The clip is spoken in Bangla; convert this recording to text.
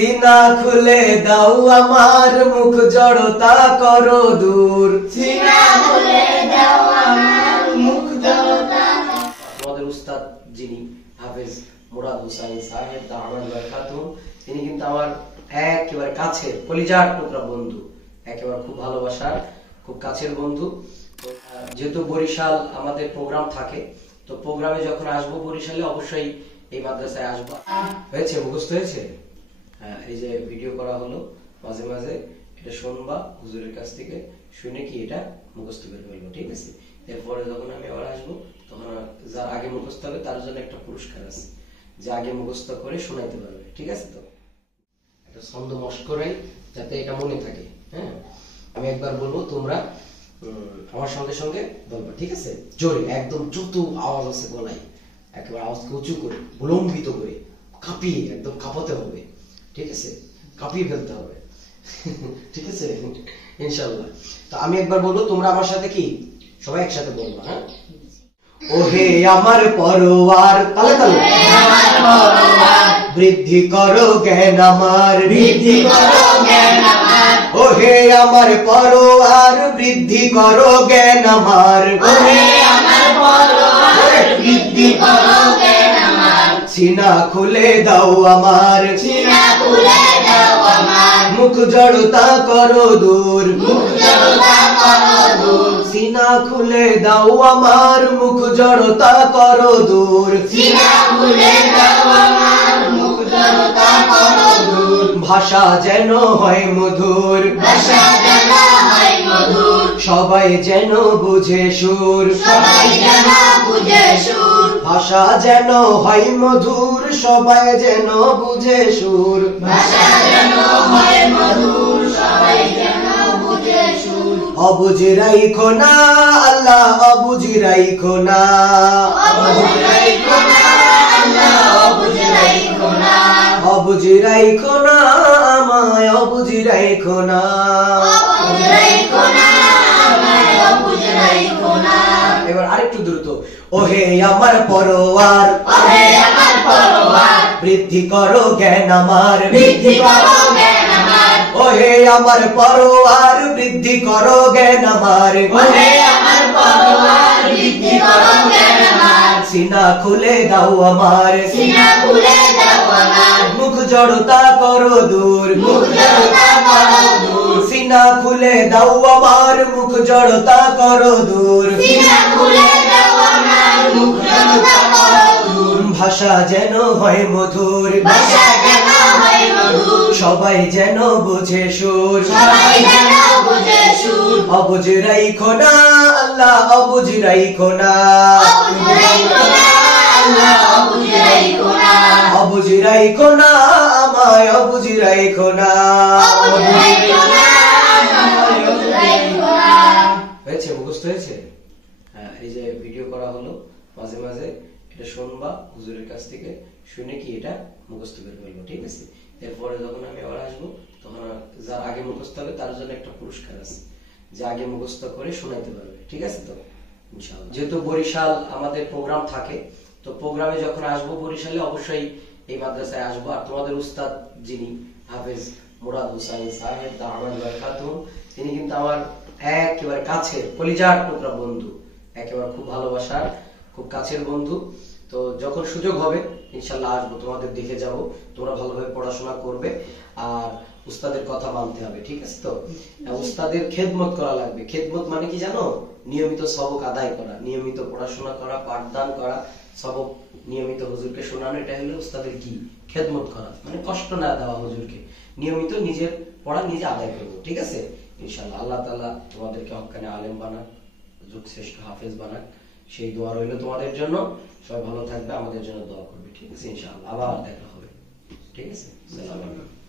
सीना खुले दाओ आमार मुख जड़ता करो दूर सीना खुले दाओ आमार मुख जड़ता আমাদের উস্তাদ যিনি হাফেজ মুরাদ হোসেন সাহেব দাওয়াত বরকাতুহু তিনি কিন্তু আমার একেবারে কাছের কলিজার টুকরা বন্ধু একেবারে খুব ভালোবাসার খুব কাছের বন্ধু যেহেতু বরিশাল আমাদের প্রোগ্রাম থাকে তো প্রোগ্রামে যখন আসবো বরিশালে অবশ্যই এই মাদ্রাসায় আসবো হয়েছে মুখস্থ হয়েছে হ্যাঁ এই যে ভিডিও করা হলো মাঝে মাঝে এটা শুনবা হুজুরের কাছ থেকে শুনে কি এটা মুখস্থ করে ফেলবো ঠিক আছে এরপরে যখন আমি আবার আসবো তখন যার আগে মুখস্থ হবে তার জন্য একটা পুরস্কার আছে যে আগে মুখস্থ করে শোনাইতে পারবে ঠিক আছে তো একটা ছন্দ মস্ক করে যাতে এটা মনে থাকে হ্যাঁ আমি একবার বলবো তোমরা আমার সঙ্গে সঙ্গে বলবা ঠিক আছে জোরে একদম যত আওয়াজ আছে গলায় একেবারে আওয়াজকে উঁচু করে বিলম্বিত করে কাঁপিয়ে একদম কাঁপাতে হবে ঠিক আছে কাঁপিয়ে ফেলতে হবে ঠিক আছে ইনশাআল্লাহ তো আমি একবার বলবো তোমরা আমার সাথে কি সবাই একসাথে বলবা হ্যাঁ ওহে আমার পরওয়ার তালে তালে বৃদ্ধি করো জ্ঞান আমার বৃদ্ধি করো জ্ঞান আমার ওহে আমার পরওয়ার বৃদ্ধি করো জ্ঞান আমার ওহে আমার পরওয়ার বৃদ্ধি করো জ্ঞান আমার সিনা খুলে দাও আমার সিনা খুলে দাও আমার মুখ জড়তা করো দূর মুখ জড়তা করো দূর সিনা খুলে দাও আমার মুখ জড়তা করো দূর সিনা খুলে দাও আমার মুখ জড়তা করো দূর ভাষা যেন হয় মধুর ভাষা যেন হয় মধুর সবাই যেন বুঝে সুর সবাই যেন বুঝে সুর ভাষা যেন হয় মধুর সবাই যেন বুঝে সুর ভাষা যেন হয় মধুর সবাই যেন বুঝে সুর অবুঝ রাইখো না আল্লাহ অবুঝ রাইখো না অবুঝ রাইখো না আল্লাহ অবুঝ রাইখো না অবুঝ রাইখো না আমায় অবুঝ রাইখো না অবুঝ রাইখো না আমায় অবুঝ রাইখো না এবার আরেকটু দ্রুত ওহে আমার পরওয়ার ওহে আমার পরওয়ার বৃদ্ধি করো জ্ঞান আমার বৃদ্ধি করো জ্ঞান আমার ওহে আমার পরওয়ার বৃদ্ধি করো জ্ঞান আমার ওহে আমার পরওয়ার বৃদ্ধি করো জ্ঞান আমার সিনা খুলে দাও আমার সিনা খুলে দাও আমার মুখ জড়তা করো দূর মুখ জড়তা করো দূর সিনা খুলে দাও আমার মুখ জড়তা করো দূর সিনা খুলে দাও আমার মুখ জড়তা করো দূর ভাষা যেন হয় মধুর ভাষা যেন হয় মধুর সবাই যেন বুঝে সুর সবাই যেন বুঝে সুর অবুঝ রাইখো না আল্লাহ অবুঝ রাইখো না অবুঝ রাইখো না আল্লাহ অবুঝ রাইখো না অবুঝ রাইখো না আমায় অবুঝ রাইখো না অবুঝ রাইখো না আমায় অবুঝ রাইখো না হয়েছে মুখস্থ হয়েছে হ্যাঁ এই যে ভিডিও করা হলো মাঝে মাঝে এটা শুনবা হুজুরের কাছ থেকে শুনে কি এটা মুখস্থ করে ফেলবো ঠিক আছে এরপরে যখন আমি আবার আসবো তখন যার আগে মুখস্থ হবে তার জন্য একটা পুরস্কার আছে যে আগে মুখস্থ করে শোনাইতে পারবে ঠিক আছে তো ইনশাআল্লাহ যেহেতু বরিশাল আমাদের প্রোগ্রাম থাকে তো প্রোগ্রামে যখন আসবো বরিশালে অবশ্যই এই মাদ্রাসায় আসবো আর তোমাদের উস্তাদ যিনি হাফেজ মুরাদ হোসেন সাহেব দাওয়াত বরকাতুহু তিনি কিন্তু আমার একেবারে কাছের কলিজার টুকরা বন্ধু একেবারে খুব ভালোবাসার খুব কাছের বন্ধু তো যখন সুযোগ হবে ইনশাআল্লাহ আসবো তোমাদের দেখে যাব তোমরা ভালোভাবে পড়াশোনা করবে আর উস্তাদের কথা মানতে হবে ঠিক আছে তো উস্তাদের খেদমত করা লাগবে খেদমত মানে কি জানো নিয়মিত সবক আদায় করা নিয়মিত পড়াশোনা করা পাঠদান করা সবক নিয়মিত হুজুরকে শোনানো এটা হলো উস্তাদের কি খেদমত করা মানে কষ্ট না দেওয়া হুজুরকে নিয়মিত নিজের পড়া নিজে আদায় করবো ঠিক আছে ইনশাআল্লাহ আল্লাহ তাআলা তোমাদেরকে হক্কানে আলেম বানাক যুগ শ্রেষ্ঠ হাফেজ বানাক সেই দোয়া রইল তোমাদের জন্য সবাই ভালো থাকবে আমাদের জন্য দোয়া করবে ঠিক আছে ইনশাআল্লাহ আবার দেখা হবে ঠিক আছে আসসালামু আলাইকুম